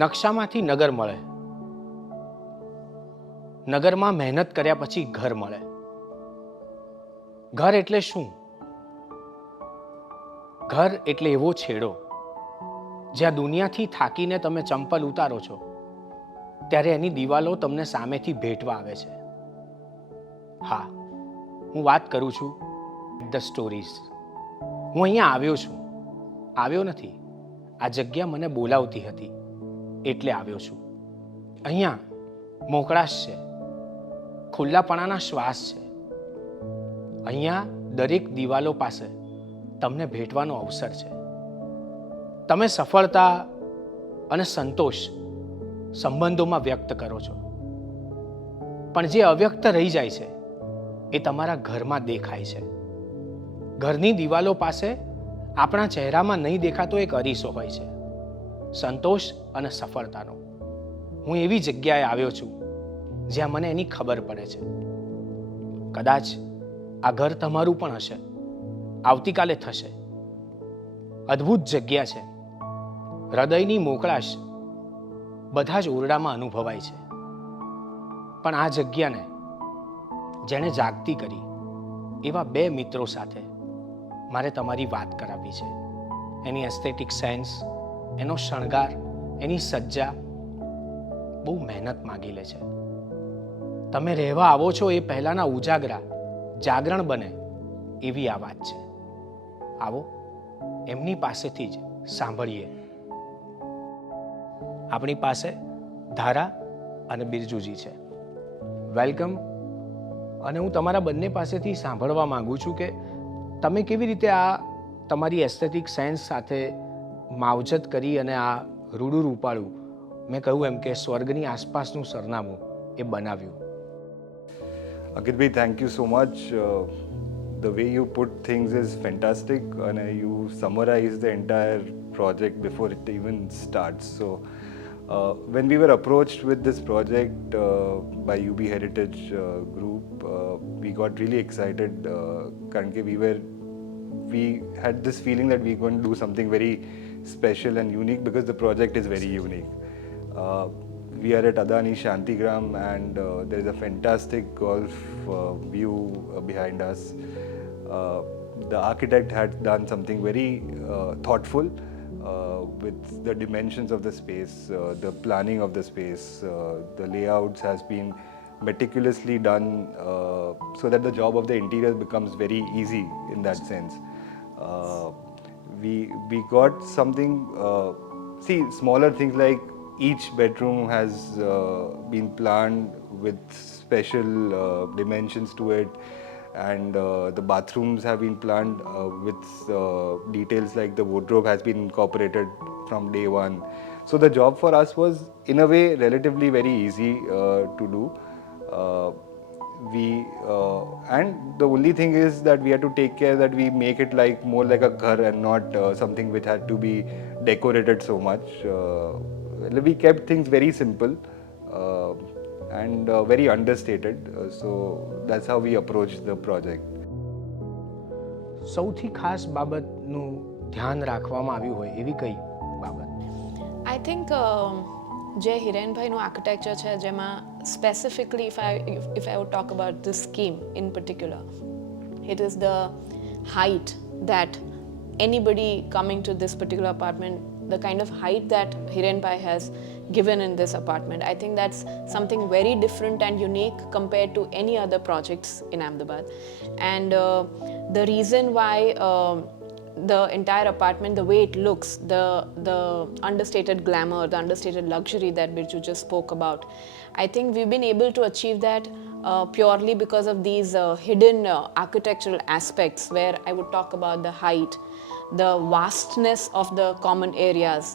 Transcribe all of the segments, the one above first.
નકશામાંથી નગર મળે, નગરમાં મહેનત કર્યા પછી ઘર મળે. ઘર એટલે શું? ઘર એટલે એવો છેડો જ્યાં દુનિયાથી થાકીને તમે ચંપલ ઉતારો છો ત્યારે એની દિવાલો તમને સામેથી ભેટવા આવે છે. હા, હું વાત કરું છું ધ સ્ટોરીઝ. હું અહીંયા આવ્યો છું, આવ્યો નથી. આ જગ્યા મને બોલાવતી હતી એટલે આવ્યો છું. અહીંયા મોકળાશ છે, ખુલ્લાપણાના શ્વાસ છે. અહીંયા દરેક દિવાલો પાસે તમને ભેટવાનો અવસર છે. તમે સફળતા અને સંતોષ સંબંધોમાં વ્યક્ત કરો છો, પણ જે અવ્યક્ત રહી જાય છે એ તમારા ઘરમાં દેખાય છે. ઘરની દિવાલો પાસે આપણા ચહેરામાં નહીં દેખાતો એક અરીસો હોય છે, સંતોષ અને સફળતાનો. હું એવી જગ્યાએ આવ્યો છું જ્યાં મને એની ખબર પડે છે. કદાચ આ ઘર તમારું પણ હશે, આવતીકાલે થશે. અદ્ભુત જગ્યા છે. હૃદયની મોકળાશ બધા જ ઓરડામાં અનુભવાય છે. પણ આ જગ્યાને જેણે જાગતી કરી એવા બે મિત્રો સાથે મારે તમારી વાત કરાવવી છે. એની એસ્થેટિક સેન્સ, એનો શણગાર, એની સજ્જા બહુ મહેનત માગી લે છે. તમે રહેવા આવો છો એ પહેલાના ઉજાગરા જાગરણ બને એવી આ વાત છે. આવો એમની પાસેથી જ સાંભળીએ. આપણી પાસે ધારા અને બિરજુજી છે. વેલકમ. અને હું તમારા બંને પાસેથી સાંભળવા માંગુ છું કે તમે કેવી રીતે આ તમારી એસ્થેટિક સેન્સ સાથે માવજત કરી અને આ રૂડું રૂપાળું, મેં કહ્યું એમ કે સ્વર્ગની આસપાસનું સરનામું એ બનાવ્યું. Ankit, thank you so much. The way you put things is fantastic, and you summarize the entire project before it even starts. So, when we were approached with this project by UB Heritage Group, we got really excited. Currently, we had this feeling that we're going to do something very special and unique because the project is very unique. We are at Adani Shantigram, and there is a fantastic golf view behind us. The architect had done something very thoughtful with the dimensions of the space, the planning of the space, the layouts has been meticulously done so that the job of the interior becomes very easy in that sense. We got something, smaller things like each bedroom has been planned with special dimensions to it, and the bathrooms have been planned with details like the wardrobe has been incorporated from day one. So the job for us was in a way relatively very easy to do. And the only thing is that we had to take care that we make it like more like a ghar and not something which had to be decorated so much. We kept things very simple and very understated. So that's how we approached the project. સૌથી ખાસ બાબતનું ધ્યાન રાખવામાં આવ્યું હોય એવી કઈ બાબત? I think જે હિરેનભાઈનું આર્કિટેક્ચર છે જેમાં specifically if I would talk about this scheme in particular, it is the height that anybody coming to this particular apartment, the kind of height that Hirenbhai has given in this apartment, I think that's something very different and unique compared to any other projects in Ahmedabad. And the reason why the entire apartment, the way it looks, the understated glamour, the understated luxury that Birju just spoke about, I think we've been able to achieve that purely because of these hidden architectural aspects, where I would talk about the height, the vastness of the common areas,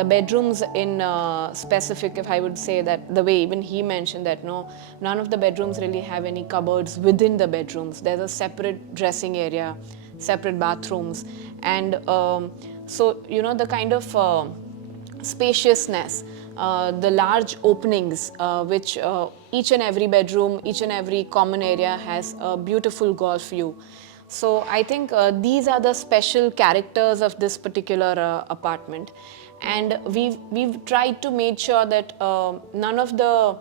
the bedrooms in specific, if I would say that the way even he mentioned that none of the bedrooms really have any cupboards within the bedrooms. There's a separate dressing area, separate bathrooms, and so the kind of spaciousness, the large openings, which each and every bedroom, each and every common area has a beautiful golf view. So I think these are the special characters of this particular apartment. and we've tried to make sure that none of the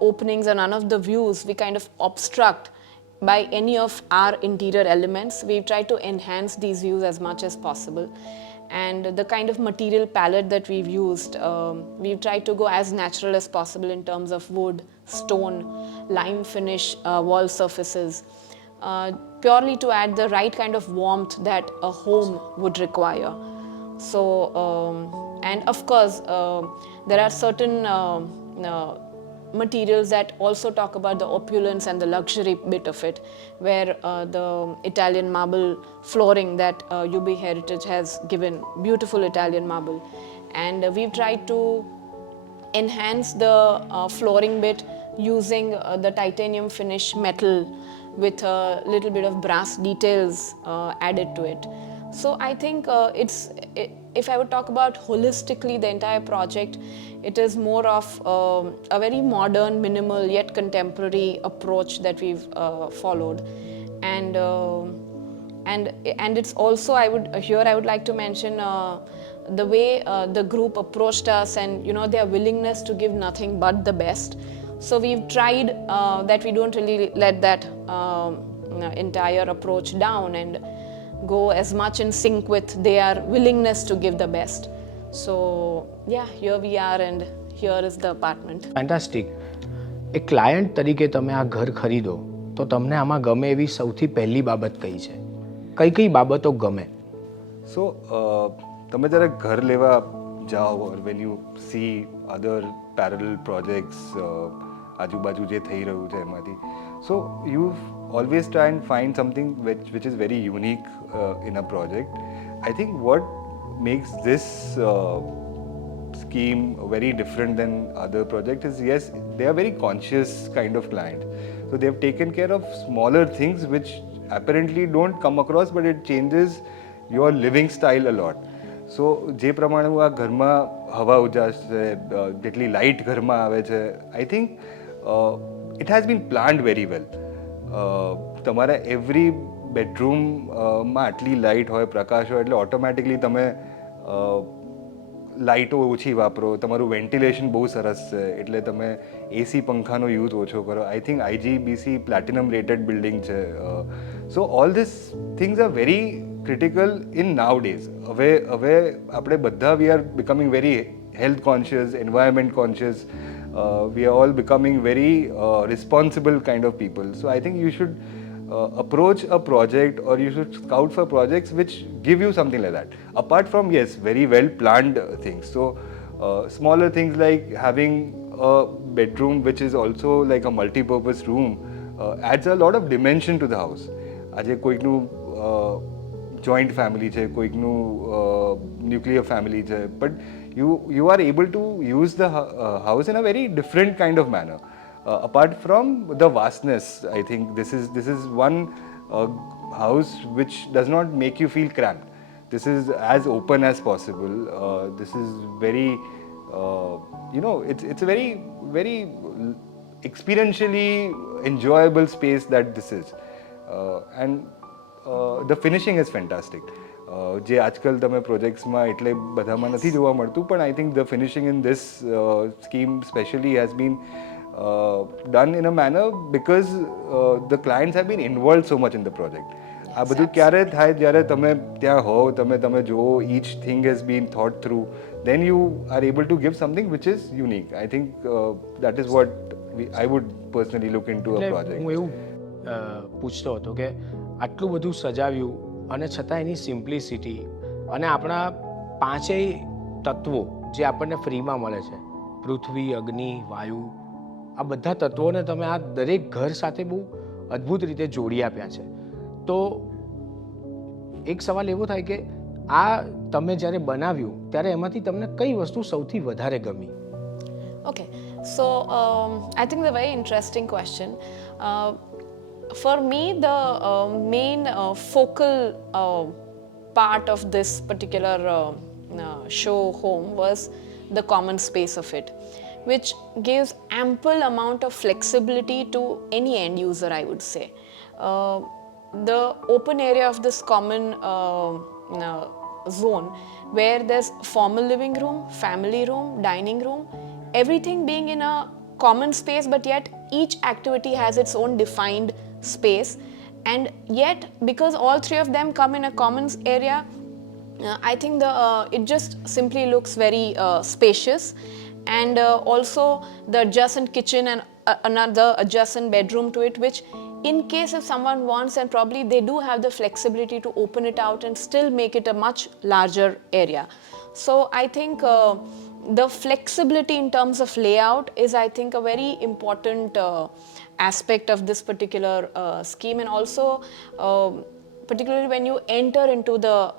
openings or none of the views we kind of obstruct by any of our interior elements. We've tried to enhance these views as much as possible. And the kind of material palette that we've used, we've tried to go as natural as possible in terms of wood, stone, lime finish, wall surfaces, purely to add the right kind of warmth that a home would require. So, and of course, there are certain materials that also talk about the opulence and the luxury bit of it, where the Italian marble flooring that UB Heritage has given, beautiful Italian marble. And we've tried to enhance the flooring bit using the titanium finish metal with a little bit of brass details added to it. So I think if I would talk about holistically the entire project, it is more of a very modern, minimal yet contemporary approach that we've followed. And it's also, I would like to mention the way the group approached us, and their willingness to give nothing but the best. So we've tried that we don't really let that entire approach down and go as much in sync with their willingness to give the best. So yeah, here we are and here is the apartment. Fantastic. એક client તરીકે તમે આ ઘર ખરીદો તો તમને આમાં ગમે એવી સૌથી પહેલી બાબત કઈ છે? કઈ બાબતો ગમે? સો તમે જ્યારે ઘર લેવા જાઓ, or when you see other parallel projects, આજુબાજુ જે થઈ રહ્યું છે એમાંથી, so you always try and find something which is very unique in a project. I think what makes this scheme very different than other projects is, yes, they are very conscious kind of clients. So they have taken care of smaller things which apparently don't come across, but it changes your living style a lot. So જે પ્રમાણે આ ઘરમાં હવા ઉજાસ છે, જેટલી light ઘરમાં આવે છે, I think it has been planned very well. તમારા એવરી બેડરૂમમાં આટલી લાઇટ હોય, પ્રકાશ હોય, એટલે ઓટોમેટિકલી તમે લાઇટો ઓછી વાપરો, તમારું વેન્ટિલેશન બહુ સરસ છે, એટલે તમે એસી પંખાનો યુઝ ઓછો કરો. I think IGBC platinum rated building છે. So all this things are very critical in now days. હવે આપણે બધા we are becoming very health conscious, environment conscious. We are all becoming very responsible kind of people. So I think you should approach a project, or you should scout for projects which give you something like that. Apart from, yes, very well planned things. So smaller things like having a bedroom which is also like a multi-purpose room adds a lot of dimension to the house. આજે કોઈકનું joint family છે, કોઈકનું nuclear family છે, but you are able to use the house in a very different kind of manner. Apart from the vastness, I think this is one house which does not make you feel cramped. This is as open as possible. This is very, it's a very, very experientially enjoyable space that this is. And the finishing is fantastic. જે આજકાલ તમે પ્રોજેક્ટ્સમાં એટલે બધામાં નથી જોવા મળતું, પણ I think the finishing in this scheme specially has been done in a manner because the clients have been involved so much in the project. આ બધું ક્યારે થાય? જ્યારે તમે ત્યાં હો, તમે જુઓ, each thing has been thought through, then you are able to give something which is unique. I think that is what I would personally look into a project. હું એવું પૂછતો હતો કે આટલું બધું સજાવ્યું અને છતાં એની સિમ્પ્લિસિટી અને આપણા પાંચેય તત્વો જે આપણને ફ્રીમાં મળે છે, પૃથ્વી, અગ્નિ, વાયુ, આ બધા તત્વોને તમે આ દરેક ઘર સાથે બહુ અદ્ભુત રીતે જોડી આપ્યા છે. તો એક સવાલ એવો થાય કે આ તમે જ્યારે બનાવ્યું ત્યારે એમાંથી તમને કઈ વસ્તુ સૌથી વધારે ગમી? Okay, so I think the very interesting question. For me, the main focal part of this particular show home was the common space of it, which gives ample amount of flexibility to any end user, I would say. The open area of this common zone where there's formal living room, family room, dining room, everything being in a common space, but yet each activity has its own defined space. And yet, because all three of them come in a common area, I think it just simply looks very spacious. And also the adjacent kitchen and another adjacent bedroom to it, which in case if someone wants, and probably they do have the flexibility to open it out and still make it a much larger area. So I think the flexibility in terms of layout is, I think, a very important aspect of this particular scheme. And also particularly when you enter into the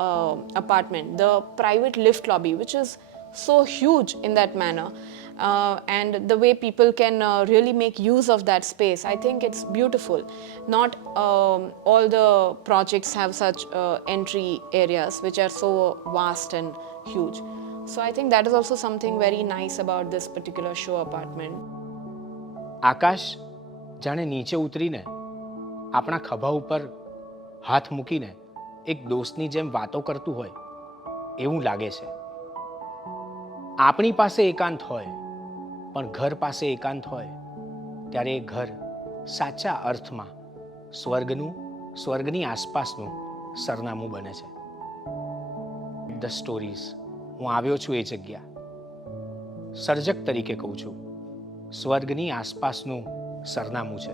apartment, the private lift lobby, which is so huge in that manner, and the way people can really make use of that space, I think it's beautiful. Not all the projects have such entry areas which are so vast and huge. So I think that is also something very nice about this particular show apartment. આકાશ જાણે નીચે ઉતરીને આપણા ખભા ઉપર હાથ મૂકીને એક દોસ્તની જેમ વાતો કરતું હોય એવું લાગે છે. આપણી પાસે એકાંત હોય, પણ ઘર પાસે એકાંત હોય ત્યારે એ ઘર સાચા અર્થમાં સ્વર્ગની આસપાસનું સરનામું બને છે. ધ સ્ટોરીઝ, હું આવ્યો છું એ જગ્યા. સર્જક તરીકે કહું છું, સ્વર્ગની આસપાસનું સરનામું છે.